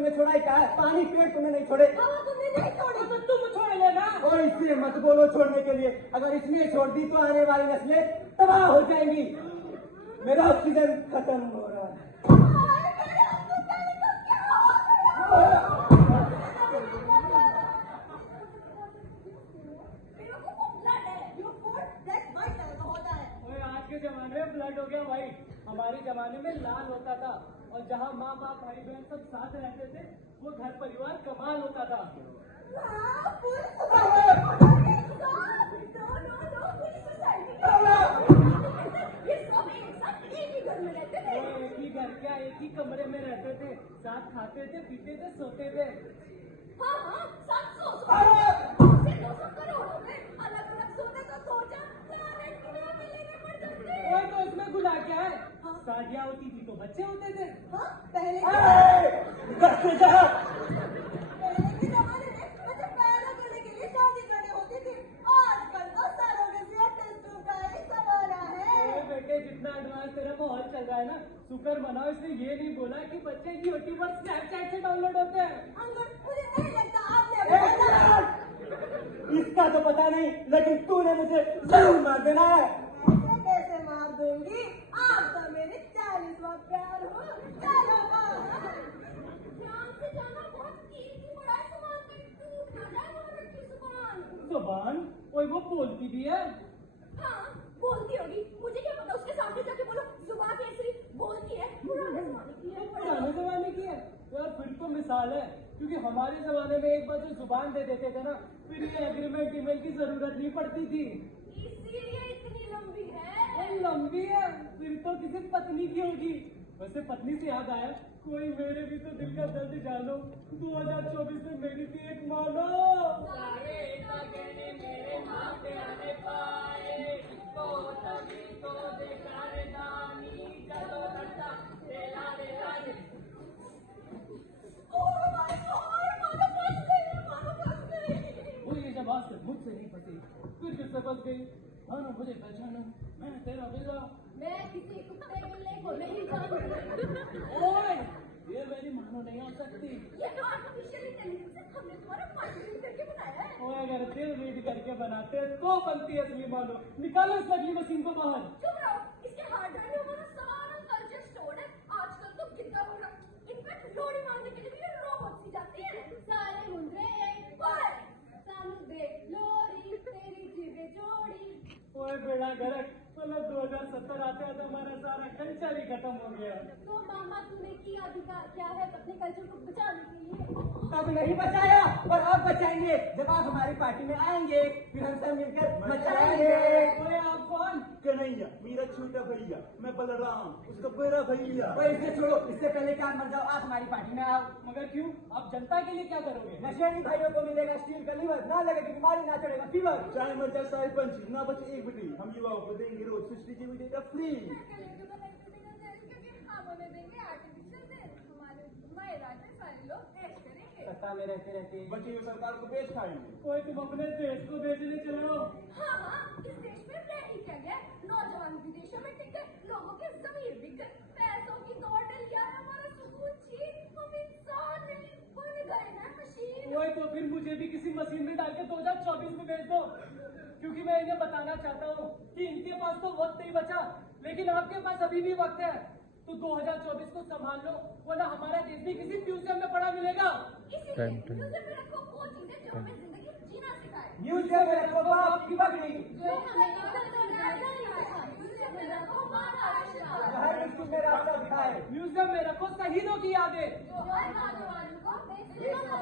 तुम्हें छोड़ा ही क्या है? पानी पेड़ तुम्हें नहीं छोड़े। हवा तुमने नहीं छोड़ी तो तुम छोड़ लेना। और इसलिए मत बोलो छोड़ने के लिए। अगर इसलिए छोड़ दी तो आने वाली नस्लें तबाह हो जाएंगी। मेरा ऑक्सीजन खत्म हो रहा है। आज के जमाने में ब्लड हो गया भाई, हमारे जमाने में लाल होता था। और जहाँ माँ बाप भाई बहन सब साथ रहते थे वो घर परिवार कमाल होता था। एक ही घर क्या, एक ही कमरे में रहते थे, साथ खाते थे, पीते थे, सोते थे। तो इसमें गुनाह क्या है? शादियाँ होती थी तो बच्चे होते थे। पहले पहले के जमाने में बच्चे पैदा करने के लिए शादी करनी होती थी। आजकल तो सरोगेसी और टेस्ट ट्यूब का ही जमाना है। बेटे जितना एडवांस तेरा माहौल चल रहा है ना, शुक्र मनाओ इसने ये नहीं बोला कि बच्चे की यूट्यूबर स्नैपचैट से डाउनलोड होते हैं। अंकल मुझे नहीं लगता आपने इसका तो पता नहीं, लेकिन तूने मुझे जरूर मार देना है। ऐसे कैसे मार दूंगी? आप तो मेरे 40वां प्यार हो। चलो ध्यान से जाना, बहुत कीमती पड़ा है सामान, कहीं टूट ना जाए मोहब्बत की जुबान। जुबान? ओए वो बोलती भी है। हाँ बोलती होगी, मुझे क्या पता। उसके सामने जाके बोलो जुबान केसरी बोलती है, पुराने जमाने की है। पुराने जमाने की है यार, फिर तो मिसाल है। क्योंकि हमारे जमाने में एक बार जो जुबान दे देते थे ना, फिर ये एग्रीमेंट ईमेल की जरूरत नहीं पड़ती थी। इसीलिए इतनी लंबी है। लंबी है, फिर तो किसी पत्नी की होगी। वैसे पत्नी से याद आया, कोई मेरे भी तो दिल का दर्द जानो, 2024 में मेरी भी एक मानो। सारे लगने मेरे माथे आने पाए, इसको तभी तो देखा रे दानी, चलो रट्टा तेरा रे रानी। वो ये जब आज तक मुझसे नहीं फंसी, फिर किससे फंस गई? हाँ ना मुझे पहचानो, मैं तेरा बेटा। मैं किसी कुत्ते बिल्ले को नहीं जानती। ओए, ये मेरी मानो नहीं आ सकती। ये तो आर्टिफिशियल इंटेलिजेंस है, हमने तुम्हारा माइंड करके बनाया है। ओए अगर दिल रीड करके बनाते तो बनती है असली मानो। निकालो इस नकली मशीन को बाहर। चुप रहो, इसके हार्ड ड्राइव में हमारा सारा कल्चर स्टोर है। आजकल तो गिद्दा हो रहा, इनफैक्ट लोड़ी मारने के लिए भी रोबोट सी जाती है। सारे मुंडे एक पर सानू देख लोरी तेरी जीवे जोड़ी। ओए बेड़ा गरक, चलो 2070 आते आते हमारा सारा कल्चर ही खत्म हो गया। तो मामा तूने किया अधिकार क्या है अपने कल्चर को बचाने के लिए? अब नहीं बचाया और अब बचाएंगे। जब आप हमारी पार्टी में आएंगे फिर हम सब मिलकर बचाएंगे। ओए आप कौन? कन्हैया मेरा छोटा भैया, मैं बलराम उसका बड़ा भैया। और इसे छोड़ो, इससे पहले कि आप मर जाओ, आप हमारी पार्टी में आओ। मगर क्यों? आप जनता के लिए क्या करोगे? नशेड़ी भाइयों को मिलेगा स्टील का लीवर, ना लगेगी बीमारी, ना चढ़ेगा फीवर। चाहे मर जाए सारे पंछी, ना बचे एक बेटी। हम युवाओं को देंगे रोज 60 GB डेटा फ्री। सत्ता में रहते रहते बचे हुए सरकार को बेच खाएंगे। कोई तुम अपने देश को बेचने चलो। हाँ हाँ, इस देश में रह ही क्या गया? नौजवान विदेशों में टिक गए, लोगों के ज़मीर बिक गए, पैसों की दौड़ डल गया, हमारा सुकून छीन, हम इंसान नहीं बन गए हैं मशीन। ओए तो फिर मुझे भी किसी मशीन में डाल के 2024 में भेज दो, क्योंकि मैं इन्हें बताना चाहता हूँ कि इनके पास तो वक्त नहीं बचा, लेकिन आपके पास अभी भी वक्त है। तो 2024 को संभाल लो, वरना हमारा देश भी किसी म्यूजियम में पड़ा मिलेगा। इसीलिए म्यूजियम में रखो वो चीजें जो हमें जिंदगी जीना सिखाए। म्यूजियम में रखो बाप की पगड़ी, जो हमें म्यूजियम में रखो महाराष्ट्र, जो हर मुश्किल में रास्ता दिखाए। म्यूजियम में रखो शहीदों की यादें, जो हर नौजवान को देश का